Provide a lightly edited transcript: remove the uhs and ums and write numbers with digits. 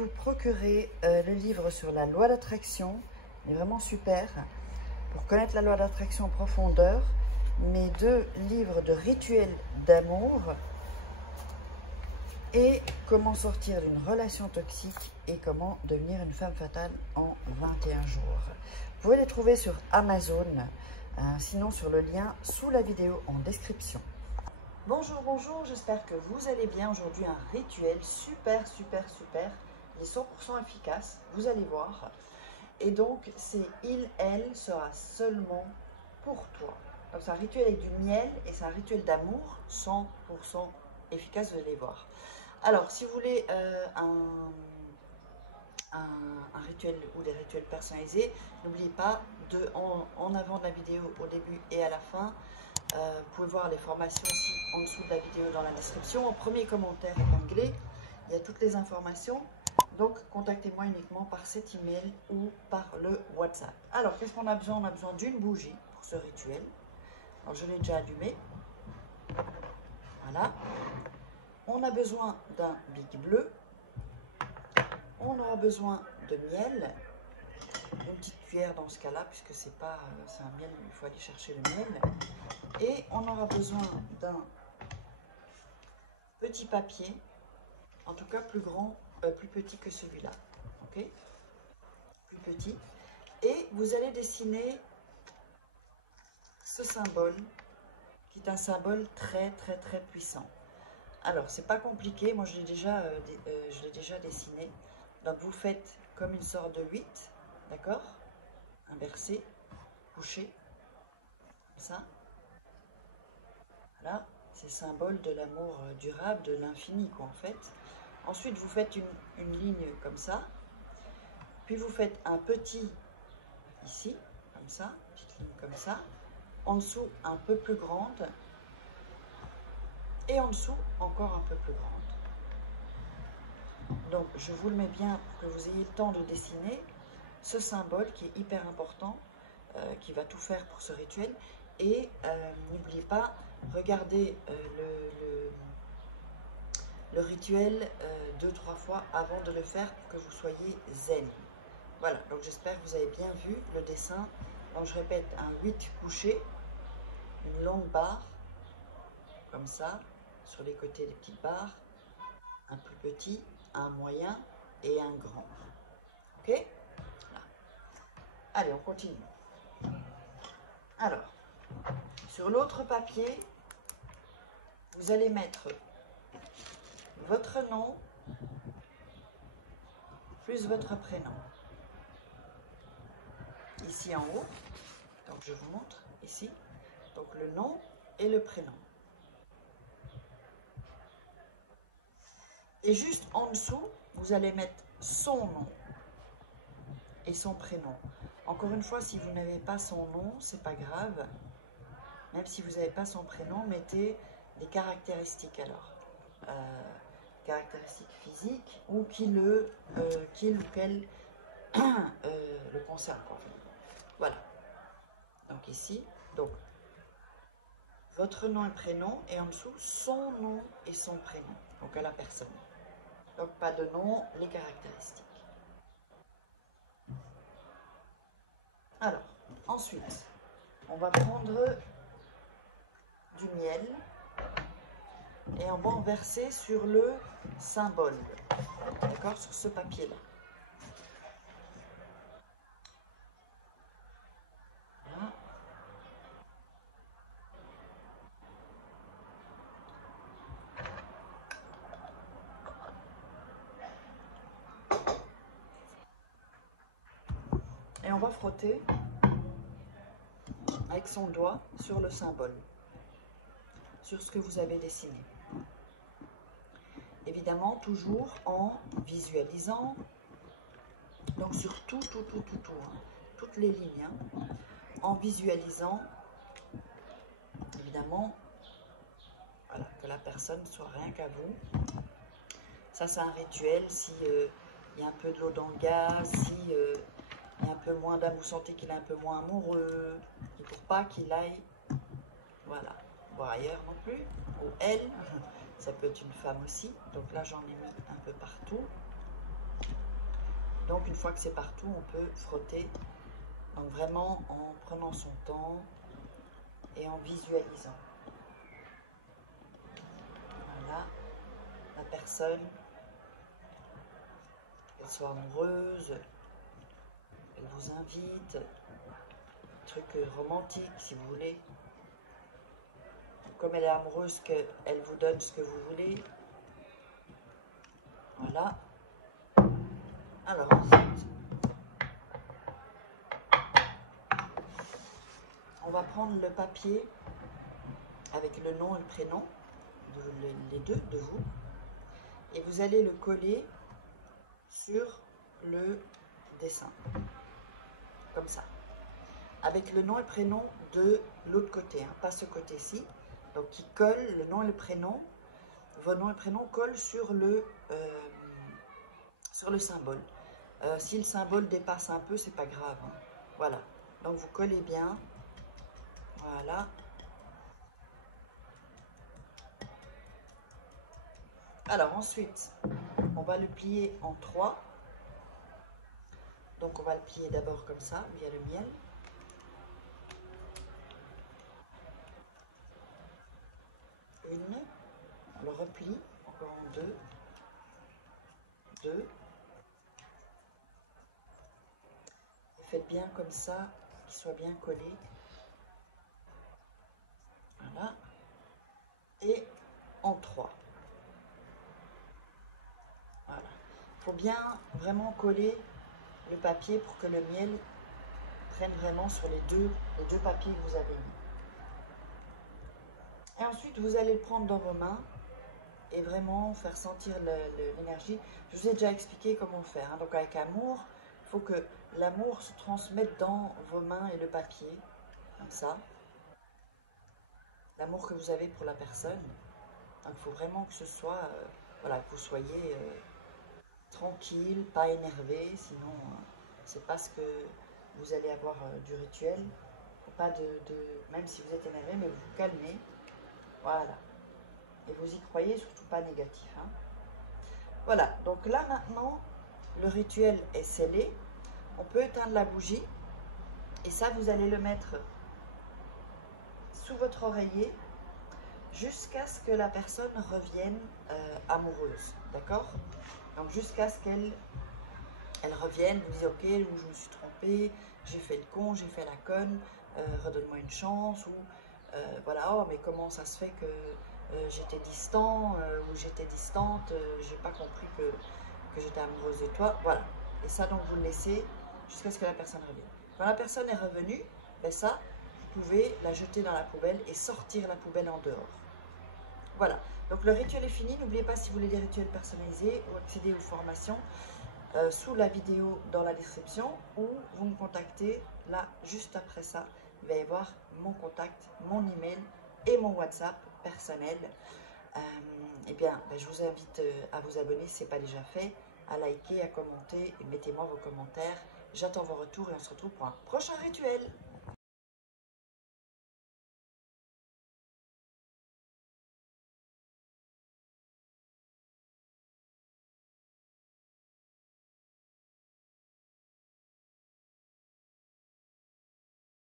vous procurer le livre sur la loi d'attraction. Il est vraiment super pour connaître la loi d'attraction en profondeur. Mes 2 livres de rituels d'amour et comment sortir d'une relation toxique et comment devenir une femme fatale en 21 jours. Vous pouvez les trouver sur Amazon, sinon sur le lien sous la vidéo en description. Bonjour, bonjour, j'espère que vous allez bien. Aujourd'hui, un rituel super. Il est 100% efficace, vous allez voir. Et donc, c'est elle sera seulement pour toi. Donc, c'est un rituel avec du miel et c'est un rituel d'amour 100% efficace, vous allez voir. Alors, si vous voulez un rituel ou des rituels personnalisés, n'oubliez pas en avant de la vidéo, au début et à la fin, vous pouvez voir les formations aussi en dessous de la vidéo dans la description. En premier commentaire épinglé, il y a toutes les informations. Donc, contactez-moi uniquement par cet email ou par le WhatsApp. Alors, qu'est-ce qu'on a besoin? On a besoin d'une bougie pour ce rituel. Alors, je l'ai déjà allumée. Voilà. On a besoin d'un bic bleu. On aura besoin de miel. Une petite cuillère dans ce cas-là, puisque c'est un miel, il faut aller chercher le miel. Et on aura besoin d'un petit papier, en tout cas plus petit que celui-là, ok? Plus petit. Et vous allez dessiner ce symbole, qui est un symbole très puissant. Alors, c'est pas compliqué, moi je l'ai déjà dessiné. Donc vous faites comme une sorte de 8, d'accord? Inversé, couché, comme ça. Voilà, c'est le symbole de l'amour durable, de l'infini, quoi, en fait. Ensuite, vous faites une ligne comme ça. Puis, vous faites un petit ici, comme ça, une petite ligne comme ça. En dessous, un peu plus grande. Et en dessous, encore un peu plus grande. Donc, je vous le mets bien pour que vous ayez le temps de dessiner ce symbole qui est hyper important, qui va tout faire pour ce rituel. Et n'oubliez pas, regardez le rituel 2-3 fois avant de le faire pour que vous soyez zen. Voilà, donc j'espère que vous avez bien vu le dessin. Donc je répète, un 8 couché, une longue barre, comme ça, sur les côtés des petites barres, un plus petit, un moyen et un grand. Ok? Voilà. Allez, on continue. Alors, sur l'autre papier, vous allez mettre votre nom plus votre prénom. Ici en haut, donc je vous montre ici, donc le nom et le prénom. Et juste en dessous, vous allez mettre son nom et son prénom. Encore une fois, si vous n'avez pas son nom, c'est pas grave. Même si vous n'avez pas son prénom, mettez des caractéristiques alors. Caractéristiques physiques ou qu'il ou qu'elle le concerne, quoi. Voilà. Donc ici, donc votre nom et prénom et en dessous son nom et son prénom. Donc à la personne. Donc pas de nom, les caractéristiques. Alors, ensuite, on va prendre du miel et on va en verser sur le symbole, d'accord, sur ce papier-là. Voilà. Et on va frotter avec son doigt sur le symbole, sur ce que vous avez dessiné. Évidemment, toujours en visualisant, donc sur tout, hein, toutes les lignes, hein, en visualisant, évidemment, voilà, que la personne soit rien qu'à vous. Ça, c'est un rituel, si il y a un peu de l'eau dans le gaz, si il y a un peu moins d'âme, vous sentez qu'il est un peu moins amoureux, et pour pas qu'il aille, voilà, voir ailleurs non plus, ou elle, ça peut être une femme aussi, donc là j'en ai mis un peu partout, Donc une fois que c'est partout, on peut frotter. Donc vraiment en prenant son temps et en visualisant. Voilà, la personne, qu'elle soit amoureuse, elle vous invite, truc romantique si vous voulez. Comme elle est amoureuse, qu'elle vous donne ce que vous voulez. Voilà. Alors ensuite, on va prendre le papier avec le nom et le prénom, les deux de vous, et vous allez le coller sur le dessin, comme ça, avec le nom et le prénom de l'autre côté, hein, pas ce côté-ci. Donc qui colle le nom et le prénom, vos noms et prénoms collent sur le symbole. Si le symbole dépasse un peu, c'est pas grave, hein. Voilà, donc vous collez bien, voilà. Alors ensuite, on va le plier en 3. Donc on va le plier d'abord comme ça, via le miel. Une, on le replie encore en 2, 2. Faites bien comme ça, qu'il soit bien collé. Voilà. Et en 3. Voilà. Il faut bien vraiment coller le papier pour que le miel prenne vraiment sur les deux papiers que vous avez mis. Et ensuite, vous allez le prendre dans vos mains et vraiment faire sentir l'énergie. Je vous ai déjà expliqué comment faire, hein. Donc avec amour, il faut que l'amour se transmette dans vos mains et le papier, comme ça. L'amour que vous avez pour la personne. Donc il faut vraiment que ce soit, voilà, que vous soyez tranquille, pas énervé, sinon c'est pas ce que vous allez avoir du rituel. Faut pas même si vous êtes énervé, mais vous vous calmez. Voilà. Et vous y croyez, surtout pas négatif, hein. Voilà, donc là maintenant, le rituel est scellé. On peut éteindre la bougie. Et ça, vous allez le mettre sous votre oreiller jusqu'à ce que la personne revienne amoureuse. D'accord? Donc jusqu'à ce qu'elle revienne, vous dites ok, ou je me suis trompée, j'ai fait le con, j'ai fait la conne, redonne-moi une chance, ou voilà, oh mais comment ça se fait que j'étais distant ou j'étais distante, j'ai pas compris que j'étais amoureuse de toi, voilà. Et ça, donc vous le laissez jusqu'à ce que la personne revienne. Quand la personne est revenue, ben ça, vous pouvez la jeter dans la poubelle et sortir la poubelle en dehors. Voilà, donc le rituel est fini. N'oubliez pas, si vous voulez des rituels personnalisés ou accéder aux formations, sous la vidéo dans la description, ou vous me contactez là juste après ça. Il va y avoir mon contact, mon email et mon WhatsApp personnel. Eh bien, je vous invite à vous abonner si ce n'est pas déjà fait, à liker, à commenter et mettez-moi vos commentaires. J'attends vos retours et on se retrouve pour un prochain rituel.